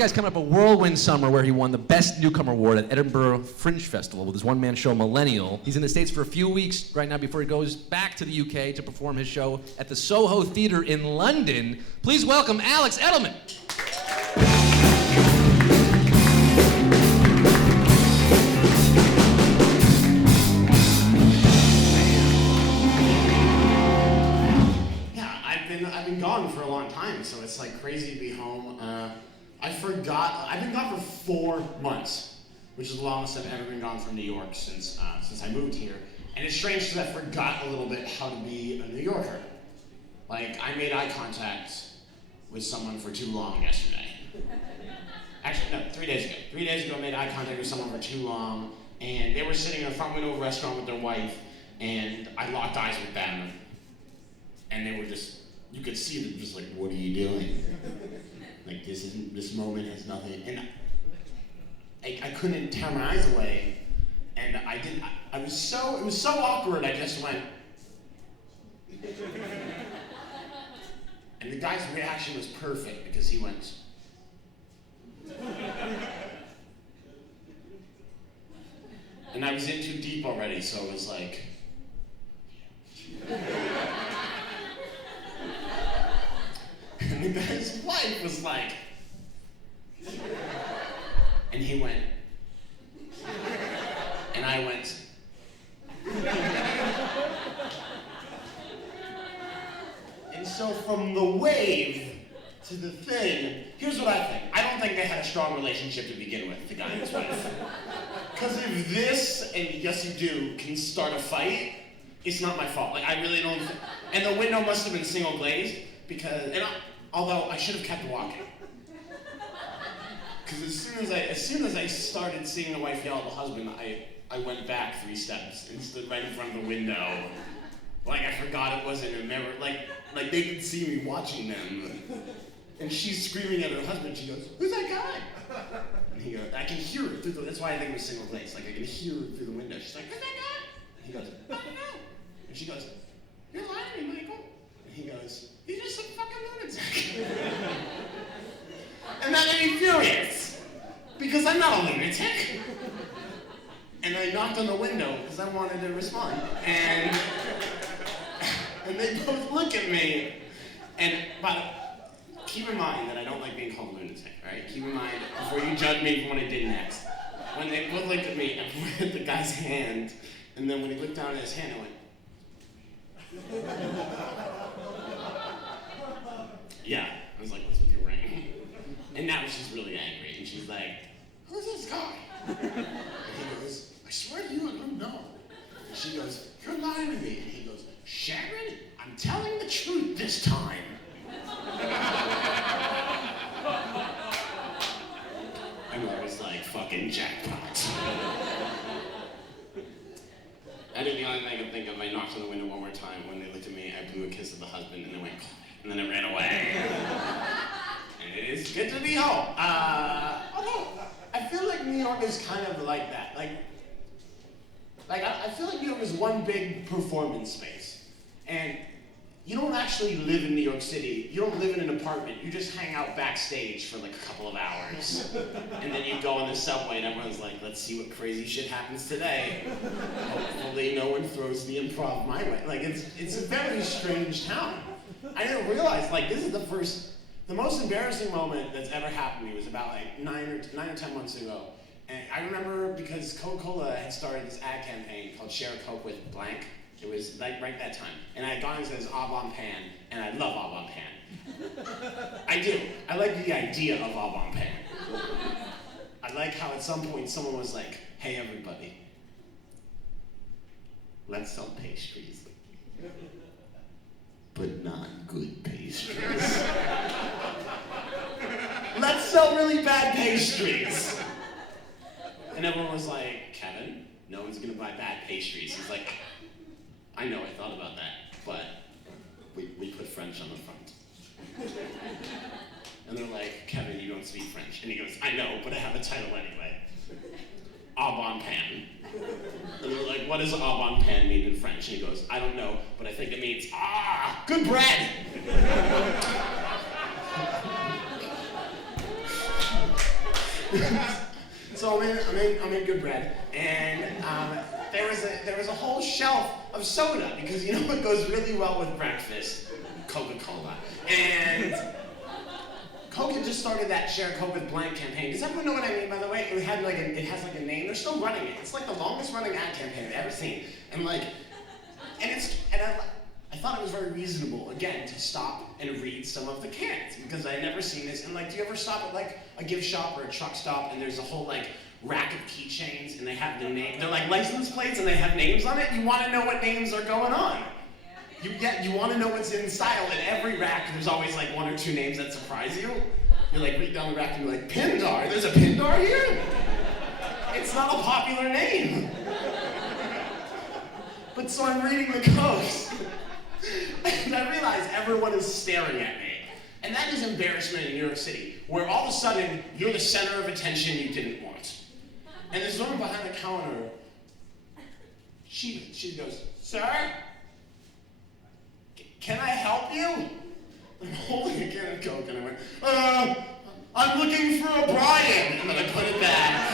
guy's coming up a whirlwind summer where he won the Best Newcomer Award at Edinburgh Fringe Festival with his one-man show, Millennial. He's in the States for a few weeks right now before he goes back to the UK to perform his show at the Soho Theatre in London. Please welcome Alex Edelman. I've been gone for a long time, so it's like crazy to be home. I've been gone for 4 months, which is the longest I've ever been gone from New York since I moved here. And it's strange because I forgot a little bit how to be a New Yorker. Like, I made eye contact with someone for too long yesterday. Actually, no, 3 days ago. 3 days ago, I made eye contact with someone for too long, and they were sitting in the front window of a restaurant with their wife, and I locked eyes with them, and they were just, you could see them just like, what are you doing? Like, this moment has nothing, and I couldn't tear my eyes away, and it was so awkward, I just went, and the guy's reaction was perfect because he went, and I was in too deep already, so it was like, and the guy's wife was like, and he went, and I went, and so from the wave to the thing, here's what I think. I don't think they had a strong relationship to begin with, the guy and his wife. Because if this, and yes you do, can start a fight, it's not my fault. Like, I really don't, and the window must have been single glazed, because, although I should have kept walking. Because as soon as I started seeing the wife yell at the husband, I went back 3 steps and stood right in front of the window. Like I forgot it wasn't a mirror. Like they could see me watching them. And she's screaming at her husband. She goes, "Who's that guy?" And he goes, I can hear it through that's why I think it was single glazed. Like I can hear it through the window. She's like, "Who's that guy?" And he goes, "I don't know." And she goes, "You're lying to me, Michael." And he goes, "He's just some fucking lunatic." And that made me furious, because I'm not a lunatic. And I knocked on the window because I wanted to respond. And they both look at me, but keep in mind that I don't like being called a lunatic, right? Keep in mind, before you judge me for what I did next, when they both looked at me, I pointed at the guy's hand, and then when he looked down at his hand, I went, yeah. I was like, "What's with your ring?" And now she's really angry, and she's like, "Who's this guy?" And he goes, "I swear to you, I don't know." And she goes, "You're lying to me." And he goes, "Sharon, I'm telling the truth this time." And I was like, fucking jackpot. And then the only thing I could think of, I knocked on the window one more time. When they looked at me, I blew a kiss at the husband, and they went, and then I ran away. And it is good to be home. Although, I feel like New York is kind of like that. Like I feel like New York is one big performance space. And you don't actually live in New York City. You don't live in an apartment. You just hang out backstage for like a couple of hours. And then you go on the subway and everyone's like, "Let's see what crazy shit happens today. Hopefully no one throws the improv my way." Like, it's a very strange town. I didn't realize, like, this is the most embarrassing moment that's ever happened to me was about like 9 or 10 months ago. And I remember because Coca-Cola had started this ad campaign called Share a Coke with Blank. It was like right that time. And I had gone and said Au Bon Pan, and I love Au Bon Pan. I do. I like the idea of Au Bon Pan. I like how at some point someone was like, "Hey everybody, let's sell pastries. But not good pastries. Let's sell really bad pastries." And everyone was like, "Kevin, no one's gonna buy bad pastries." He's like, "I know, I thought about that, but we put French on the front." And they're like, "Kevin, you don't speak French." And he goes, "I know, but I have a title anyway. Au Bon Pan." And they're like, "What does Au Bon Pan mean in French?" And he goes, "I don't know, but I think it means, good bread." So I'm in Good Bread, and there was a whole shelf of soda, because you know what goes really well with breakfast? Coca-Cola. And Coke had just started that Share Coke with Blank campaign. Does everyone know what I mean, by the way? It has like a name. They're still running it. It's like the longest running ad campaign I've ever seen. And I thought it was very reasonable, again, to stop and read some of the cans, because I had never seen this. And do you ever stop at like a gift shop or a truck stop, and there's a whole like rack of keychains, and they have the name, they're like license plates, and they have names on it? You want to know what names are going on. You want to know what's in style. In every rack, there's always like one or two names that surprise you. You're like, read down the rack and you're like, Pindar? There's a Pindar here? It's not a popular name. But so I'm reading the Cokes, and I realize everyone is staring at me. And that is embarrassment in New York City, where all of a sudden, you're the center of attention you didn't want. And this woman behind the counter, she goes, "Sir? Can I help you?" I'm holding a can of Coke, and I went, "I'm looking for a Brian." And then I put it back,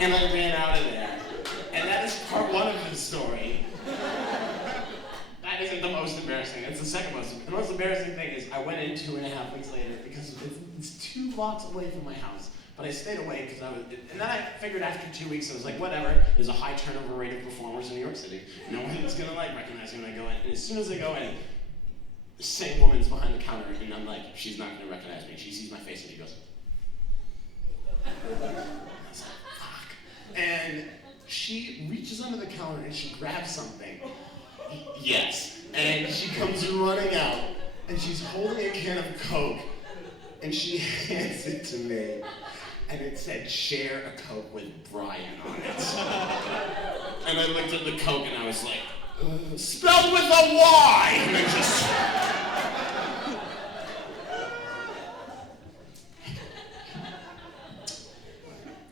and I ran out of there. And that is part one of the story. That isn't the most embarrassing. It's the second most. The most embarrassing thing is I went in 2.5 weeks later, because it's 2 blocks away from my house. But I stayed away because and then I figured after 2 weeks, I was like, whatever, there's a high turnover rate of performers in New York City. No one's gonna like recognize me when I go in. And as soon as I go in, the same woman's behind the counter, and I'm like, she's not gonna recognize me. She sees my face and she goes, I was like, fuck. And she reaches under the counter and she grabs something. Yes. And she comes running out, and she's holding a can of Coke, and she hands it to me. And it said, "Share a Coke with Brian" on it. And I looked at the Coke and I was like, spelled with a Y! And I just...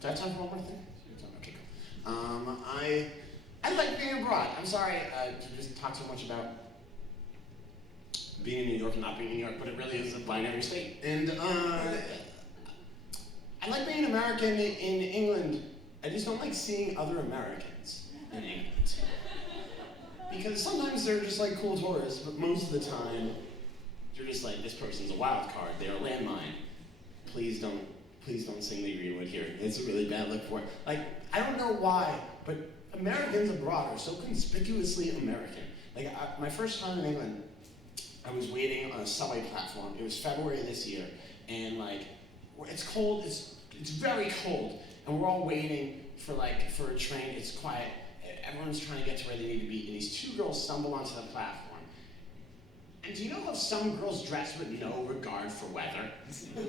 Do I have time for one more thing? Okay, cool. I like being abroad. I'm sorry to just talk so much about being in New York and not being in New York, but it really is a binary state. And I like being an American in England. I just don't like seeing other Americans in England. Because sometimes they're just like cool tourists, but most of the time, you're just like, this person's a wild card, they're a landmine. Please don't sing Lee Greenwood here. It's a really bad look for it. Like, I don't know why, but Americans abroad are so conspicuously American. Like, my first time in England, I was waiting on a subway platform. It was February this year, and like, it's cold, it's very cold, and we're all waiting for a train. It's quiet. Everyone's trying to get to where they need to be, and these 2 girls stumble onto the platform. And do you know how some girls dress with no regard for weather? Do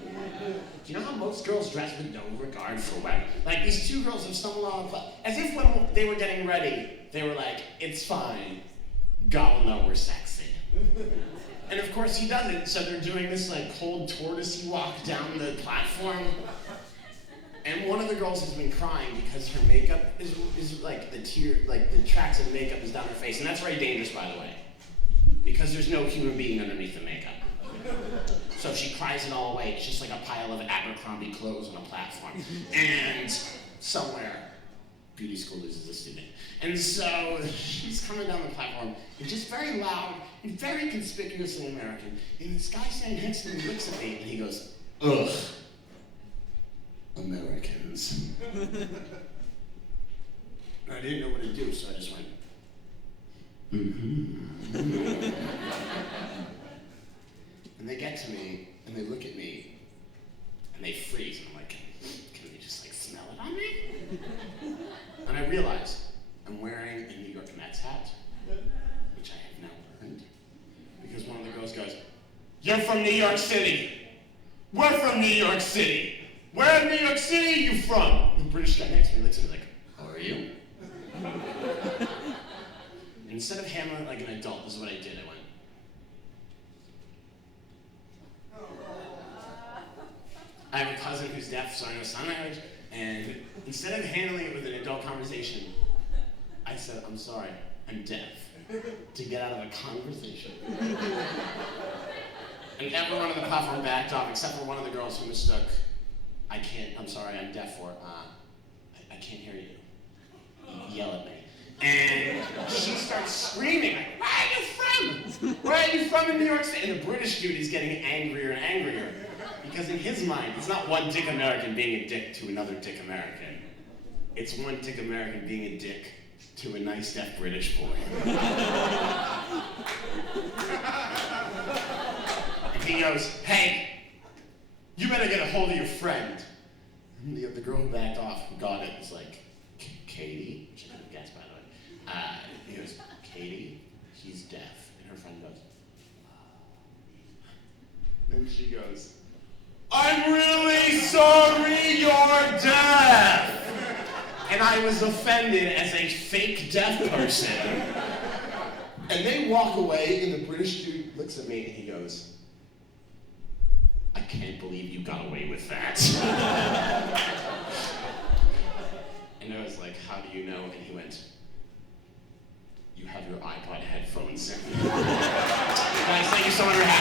you know how most girls dress with no regard for weather? Like, these 2 girls have stumbled on the platform, as if when they were getting ready, they were like, "It's fine. God will know we're sexy." And of course he doesn't, so they're doing this like cold tortoisey walk down the platform. And one of the girls has been crying because her makeup is like the tracks of makeup is down her face. And that's very dangerous, by the way, because there's no human being underneath the makeup. So if she cries it all away, it's just like a pile of Abercrombie clothes on a platform. And somewhere, beauty school loses a student. And so she's coming down the platform, and just very loud and very conspicuously American. And this guy standing next to me looks at me, and he goes, "Ugh, Americans." And I didn't know what to do, so I just went, "Mm-hmm." And they get to me, and they look at me, and they freeze. And I'm like, can they just like smell it on me? And I realize I'm wearing a New York Mets hat, which I have now learned, because one of the girls goes, "You're from New York City. We're from New York City. Where in New York City are you from?" The British guy next to me looks at me like, "How are you?" And instead of handling it like an adult, this is what I did. I went, I have a cousin who's deaf, so I know sign language, and instead of handling it with an adult conversation, I said, "I'm sorry, I'm deaf," to get out of a conversation. And everyone on the platform backed off, except for one of the girls who mistook I'm sorry, I'm deaf for, I can't hear you. Yell at me. And she starts screaming, like, where are you from? Where are you from in New York State? And the British dude is getting angrier and angrier. Because in his mind, it's not one dick American being a dick to another dick American. It's one dick American being a dick to a nice deaf British boy. And he goes, hey, you better get a hold of your friend. And the girl who backed off, who got it, was like, Katie? Which I couldn't guess, by the way. He goes, Katie, he's deaf. And her friend goes, then she goes, I'm really sorry you're deaf! And I was offended as a fake deaf person. And they walk away, and the British dude looks at me and he goes, I can't believe you got away with that. And I was like, how do you know? And he went, you have your iPod headphones in. Guys, thank you so much for having me.